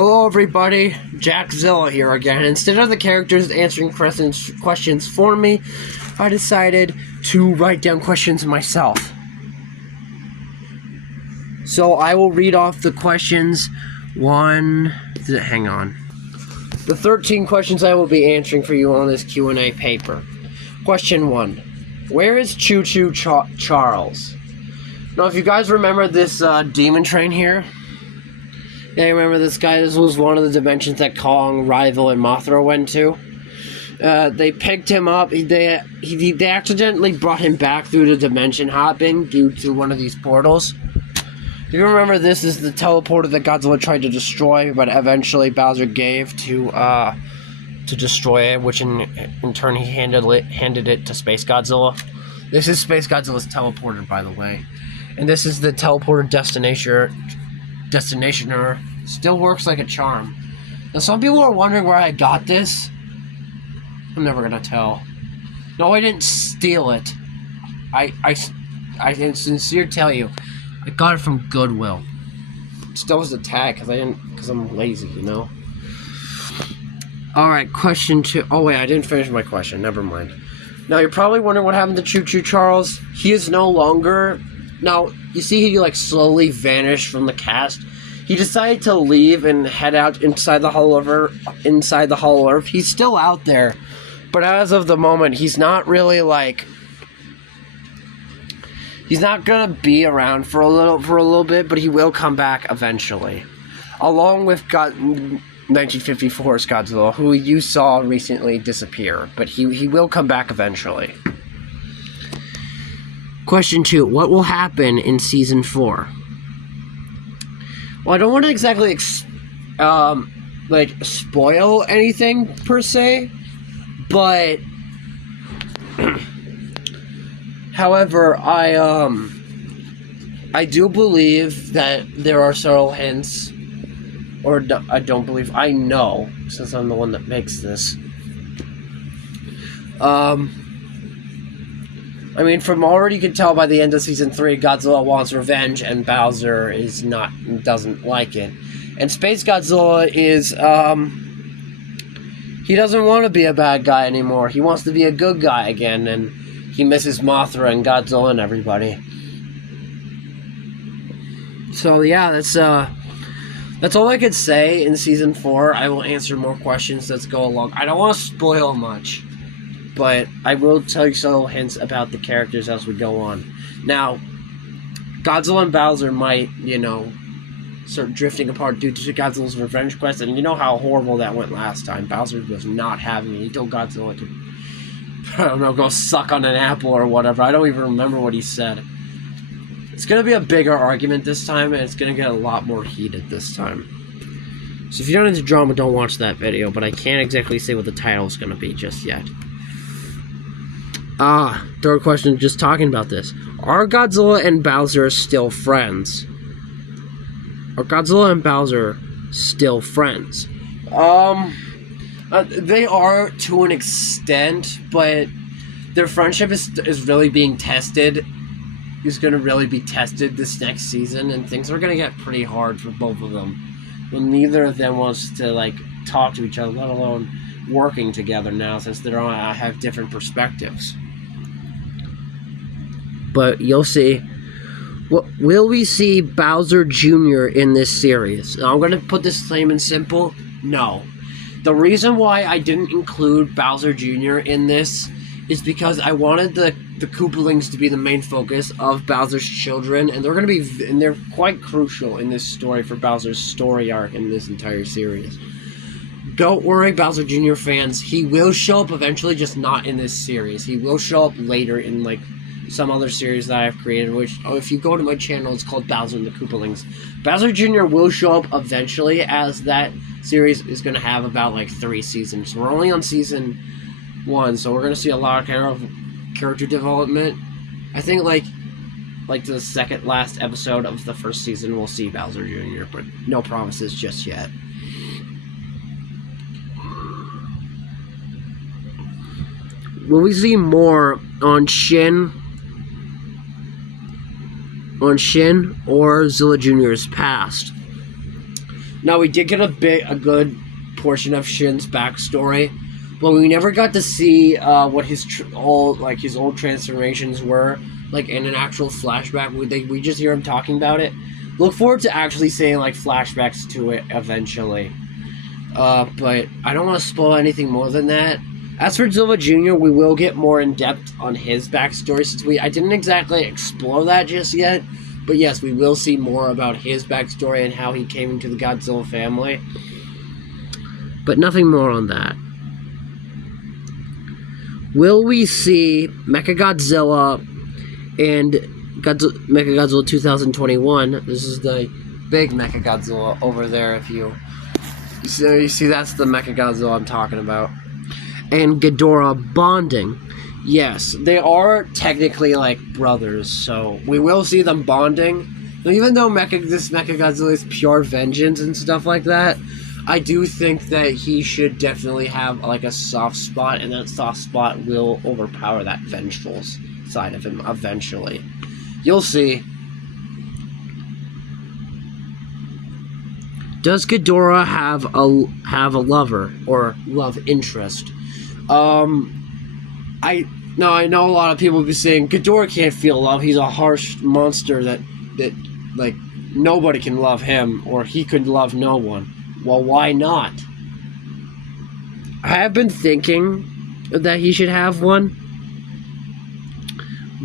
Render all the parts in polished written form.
Hello everybody, Jackzilla here again. Instead of the characters answering questions for me, I decided to write down questions myself. So I will read off the questions. Hang on. The 13 questions I will be answering for you on this Q&A paper. Question 1. Where is Choo Choo Charles? Now, if you guys remember this demon train here, yeah, remember this guy? This was one of the dimensions that Kong, Rival, and Mothra went to. They picked him up. They accidentally brought him back through the dimension hopping due to one of these portals. Do you remember this is the teleporter that Godzilla tried to destroy, but eventually Bowser gave to destroy it, which in turn he handed it to Space Godzilla. This is Space Godzilla's teleporter, by the way. And this is the teleporter destinationer. Still works like a charm. Now, some people are wondering where I got this. I'm never gonna tell. No, I didn't steal it. I can sincerely tell you, I got it from Goodwill. It still was a tag because I'm lazy, you know. All right, question 2. Oh wait, I didn't finish my question. Never mind. Now you're probably wondering what happened to Choo Choo Charles. He is no longer. Now you see he slowly vanished from the cast. He decided to leave and head out inside the Hollow Earth. He's still out there, but as of the moment, he's not really he's not gonna be around for a little bit, but he will come back eventually, along with 1954's Godzilla, who you saw recently disappear. But he will come back eventually. Question 2: what will happen in season 4? Well, I don't want to exactly spoil anything per se, but however, I do believe that there are several hints, or I don't believe, I know, since I'm the one that makes this. I mean, from already you can tell by the end of season 3, Godzilla wants revenge, and Bowser doesn't like it. And Space Godzilla is, he doesn't want to be a bad guy anymore. He wants to be a good guy again, and he misses Mothra and Godzilla and everybody. So yeah, that's all I could say in season 4. I will answer more questions as go along. I don't want to spoil much, but I will tell you some hints about the characters as we go on. Now, Godzilla and Bowser might, start drifting apart due to Godzilla's revenge quest, and you know how horrible that went last time. Bowser was not having it. He told Godzilla to, I don't know, go suck on an apple or whatever. I don't even remember what he said. It's going to be a bigger argument this time, and it's going to get a lot more heated this time. So if you're not into drama, don't watch that video, but I can't exactly say what the title is going to be just yet. Third question, just talking about this. Are Godzilla and Bowser still friends? Are Godzilla and Bowser still friends? They are to an extent, but their friendship is really being tested. Is going to really be tested this next season, and things are going to get pretty hard for both of them. Well, neither of them wants to, talk to each other, let alone working together now, since they have different perspectives. But you'll see. Will we see Bowser Jr. in this series? Now, I'm going to put this plain and simple. No. The reason why I didn't include Bowser Jr. in this is because I wanted the Koopalings to be the main focus of Bowser's children, and they're quite crucial in this story for Bowser's story arc in this entire series. Don't worry, Bowser Jr. fans. He will show up eventually, just not in this series. He will show up later in, some other series that I've created, which, if you go to my channel, it's called Bowser and the Koopalings. Bowser Jr. will show up eventually, as that series is going to have about, 3 seasons. We're only on season 1, so we're going to see a lot of character development. I think, the second last episode of the first season, we'll see Bowser Jr., but no promises just yet. Will we see more on Shin or Zilla Jr.'s past? Now, we did get a good portion of Shin's backstory, but we never got to see what his his old transformations were, like in an actual flashback. We just hear him talking about it. Look forward to actually seeing like flashbacks to it eventually. But I don't want to spoil anything more than that. As for Zilla Jr., we will get more in depth on his backstory since I didn't exactly explore that just yet. But yes, we will see more about his backstory and how he came into the Godzilla family. But nothing more on that. Will we see Mechagodzilla and Mechagodzilla 2021? This is the big Mechagodzilla over there. If you see, that's the Mechagodzilla I'm talking about. And Ghidorah bonding. Yes, they are technically like brothers, so we will see them bonding. But even though this Mechagodzilla is pure vengeance and stuff like that, I do think that he should definitely have like a soft spot, and that soft spot will overpower that vengeful side of him eventually. You'll see. Does Ghidorah have a lover or love interest? I know a lot of people will be saying Ghidorah can't feel love. He's a harsh monster that like nobody can love him, or he could love no one. Well, why not? I have been thinking that he should have one,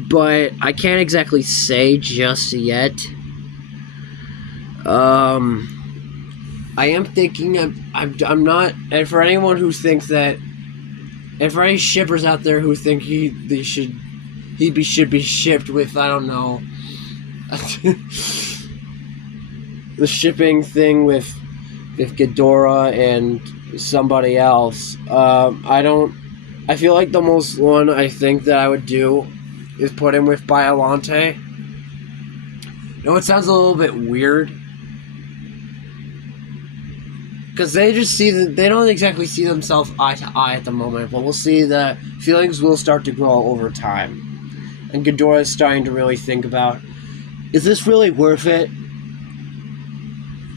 but I can't exactly say just yet. I am thinking I'm not, and for anyone who thinks that, and for any shippers out there who think he should be shipped with, I don't know, the shipping thing with Ghidorah and somebody else, I feel like the most one I think that I would do is put him with Biollante. Now it sounds a little bit weird, because they don't exactly see themselves eye to eye at the moment, but we'll see that feelings will start to grow over time. And Ghidorah is starting to really think about, is this really worth it?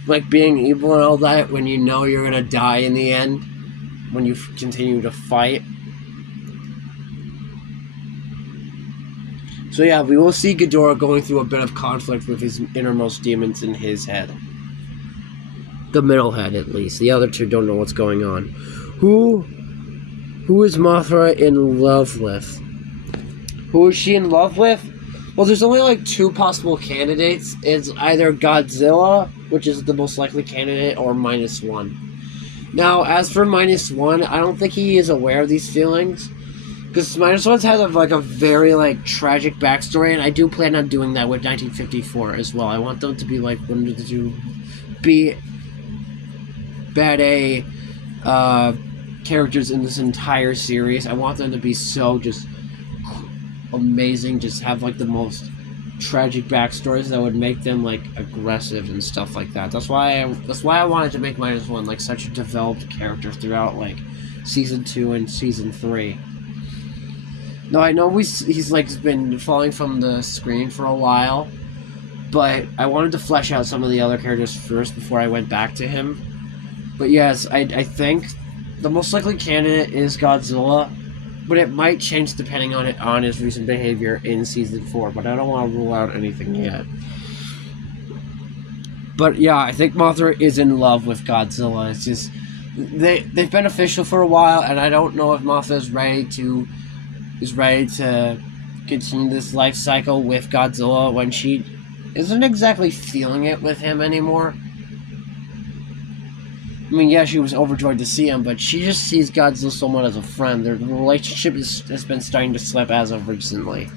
Like being evil and all that when you know you're gonna die in the end, when you continue to fight. So yeah, we will see Ghidorah going through a bit of conflict with his innermost demons in his head. The middle head, at least. The other two don't know what's going on. Who is Mothra in love with? Who is she in love with? Well, there's only like two possible candidates. It's either Godzilla, which is the most likely candidate, or -1. Now, as for -1, I don't think he is aware of these feelings, because -1's had a very like tragic backstory, and I do plan on doing that with 1954 as well. I want them to be like one of the two bad A characters in this entire series. I want them to be so just amazing, just have like the most tragic backstories that would make them like aggressive and stuff like that. That's why I wanted to make -1 like such a developed character throughout like season 2 and season 3. No, I know he's like been falling from the screen for a while, but I wanted to flesh out some of the other characters first before I went back to him. But yes, I think the most likely candidate is Godzilla, but it might change depending on his recent behavior in season 4. But I don't want to rule out anything yet. But yeah, I think Mothra is in love with Godzilla. It's just they've been official for a while, and I don't know if Mothra is ready to continue this life cycle with Godzilla when she isn't exactly feeling it with him anymore. I mean, yeah, she was overjoyed to see him, but she just sees Godzilla somewhat as a friend. Their relationship has been starting to slip as of recently.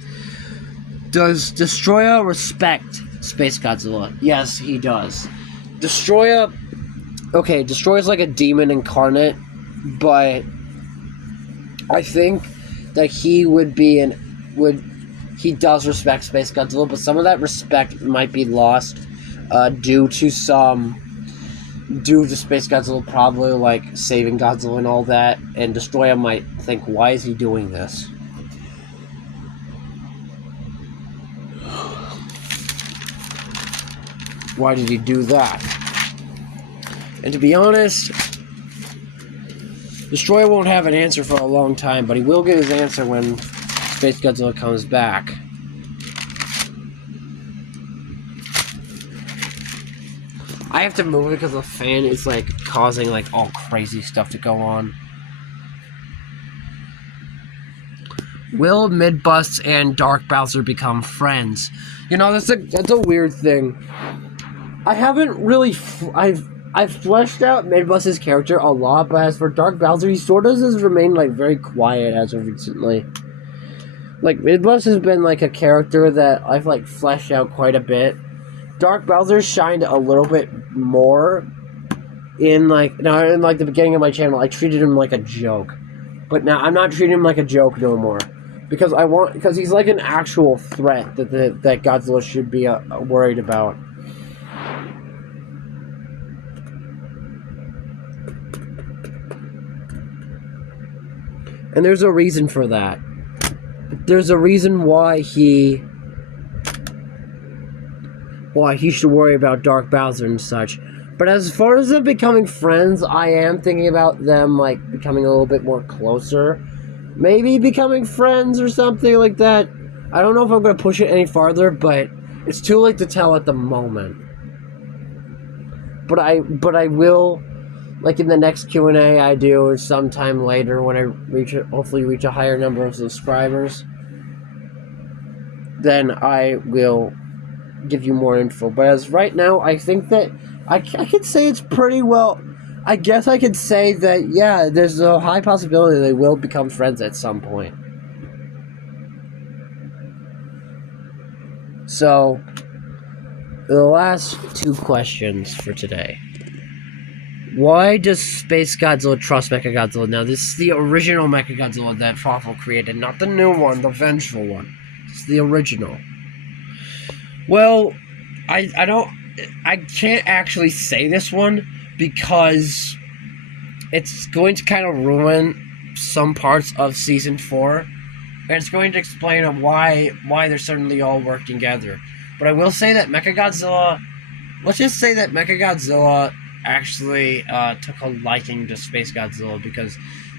Does Destroya respect Space Godzilla? Yes, he does. Destroya's like a demon incarnate, but I think that he he does respect Space Godzilla, but some of that respect might be lost due to Space Godzilla probably like saving Godzilla and all that, and Destroya might think, why is he doing this? Why did he do that? And to be honest, Destroyer won't have an answer for a long time, but he will get his answer when Space Godzilla comes back. I have to move it because the fan is like causing like all crazy stuff to go on. Will Midbus and Dark Bowser become friends? You know, that's a weird thing. I haven't really I've fleshed out Midbus's character a lot, but as for Dark Bowser, he sort of has remained like very quiet as of recently. Like Midbus has been like a character that I've like fleshed out quite a bit. Dark Bowser shined a little bit more in the beginning of my channel. I treated him like a joke, but now I'm not treating him like a joke no more because he's like an actual threat that Godzilla should be worried about. And there's a reason for that. There's a reason why he should worry about Dark Bowser and such. But as far as them becoming friends, I am thinking about them like becoming a little bit more closer. Maybe becoming friends or something like that. I don't know if I'm going to push it any farther, but it's too late to tell at the moment. But I will, like in the next Q&A I do, or sometime later when I hopefully reach a higher number of subscribers, then I will give you more info. But as right now, I think that I could say it's pretty well. I guess I could say that, yeah, there's a high possibility they will become friends at some point. So, the last two questions for today. Why does Space Godzilla trust Mechagodzilla? Now, this is the original Mechagodzilla that Fawful created, not the new one, the vengeful one. It's the original. Well, I can't actually say this one because it's going to kind of ruin some parts of Season 4. And it's going to explain why they're suddenly all working together. But I will say that Mechagodzilla... Let's just say that Mechagodzilla actually took a liking to Space Godzilla because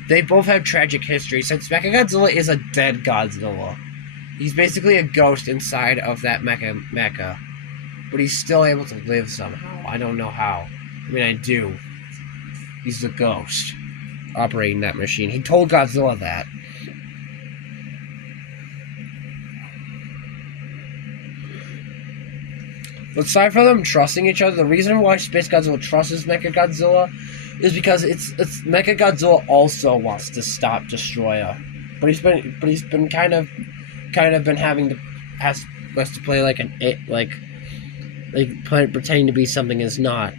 they both have tragic history. Since Mechagodzilla is a dead Godzilla. He's basically a ghost inside of that mecha. But he's still able to live somehow. I don't know how. I mean, I do. He's the ghost operating that machine. He told Godzilla that. But aside from them trusting each other, the reason why Space Godzilla trusts Mechagodzilla is because it's Mechagodzilla also wants to stop Destroyer. But he's been kind of been has to play like pretending to be something is not.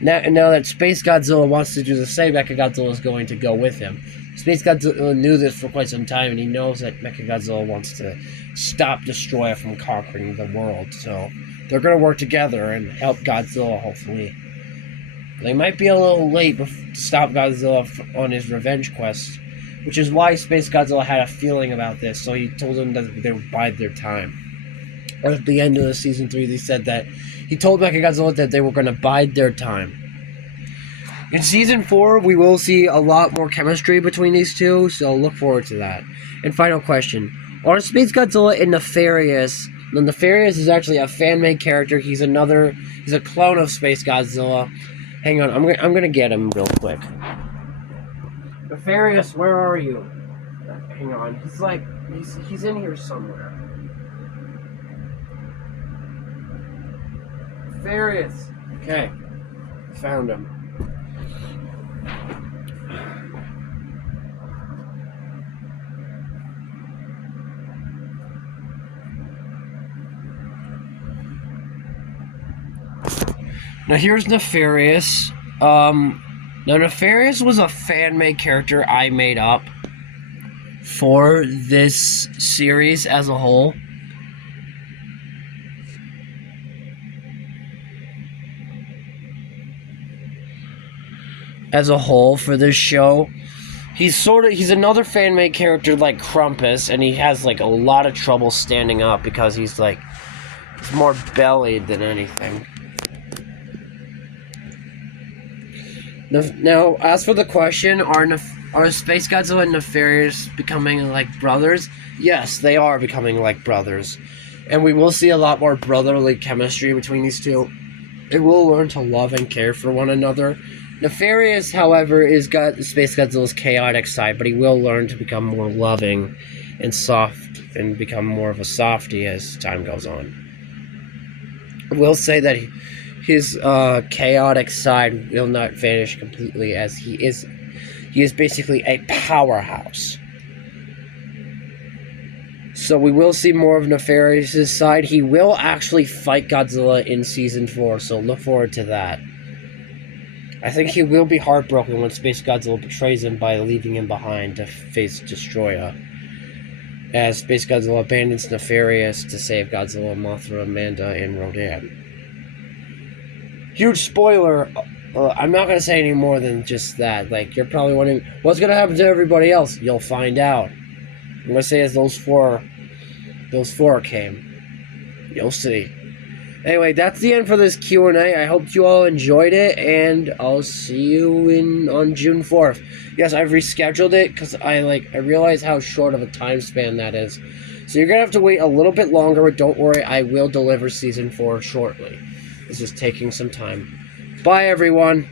Now that Space Godzilla wants to do the same, Mechagodzilla is going to go with him. Space Godzilla knew this for quite some time, and he knows that Mechagodzilla wants to stop Destroyer from conquering the world. So they're going to work together and help Godzilla, hopefully. They might be a little late to stop Godzilla on his revenge quest, which is why Space Godzilla had a feeling about this, so he told them that they would bide their time. Or at the end of the Season 3, they said that he told Mechagodzilla that they were going to bide their time. In Season 4, we will see a lot more chemistry between these two, so look forward to that. And final question. Are Space Godzilla and Nefarious... Now, Nefarious is actually a fan-made character. He's a clone of Space Godzilla. Hang on, I'm gonna get him real quick. Nefarious, where are you? Hang on, he's in here somewhere. Nefarious. Okay, found him. Now here's Nefarious. Now Nefarious was a fan-made character I made up for this series as a whole. For this show. He's another fan-made character like Krampus, and he has like a lot of trouble standing up because he's more bellied than anything. Now, as for the question, are Space Godzilla and Nefarious becoming like brothers? Yes, they are becoming like brothers. And we will see a lot more brotherly chemistry between these two. They will learn to love and care for one another. Nefarious, however, is got Space Godzilla's chaotic side, but he will learn to become more loving and soft and become more of a softie as time goes on. I will say that his chaotic side will not vanish completely, as he is basically a powerhouse. So we will see more of Nefarious' side. He will actually fight Godzilla in Season 4, so look forward to that. I think he will be heartbroken when Space Godzilla betrays him by leaving him behind to face Destroya, as Space Godzilla abandons Nefarious to save Godzilla, Mothra, Amanda, and Rodan. Huge spoiler, I'm not going to say any more than just that. Like, you're probably wondering, what's going to happen to everybody else? You'll find out. I'm going to say as those four came. You'll see. Anyway, that's the end for this Q&A. I hope you all enjoyed it, and I'll see you on June 4th. Yes, I've rescheduled it because I realize how short of a time span that is. So you're going to have to wait a little bit longer, but don't worry, I will deliver Season 4 shortly. It's just taking some time. Bye, everyone.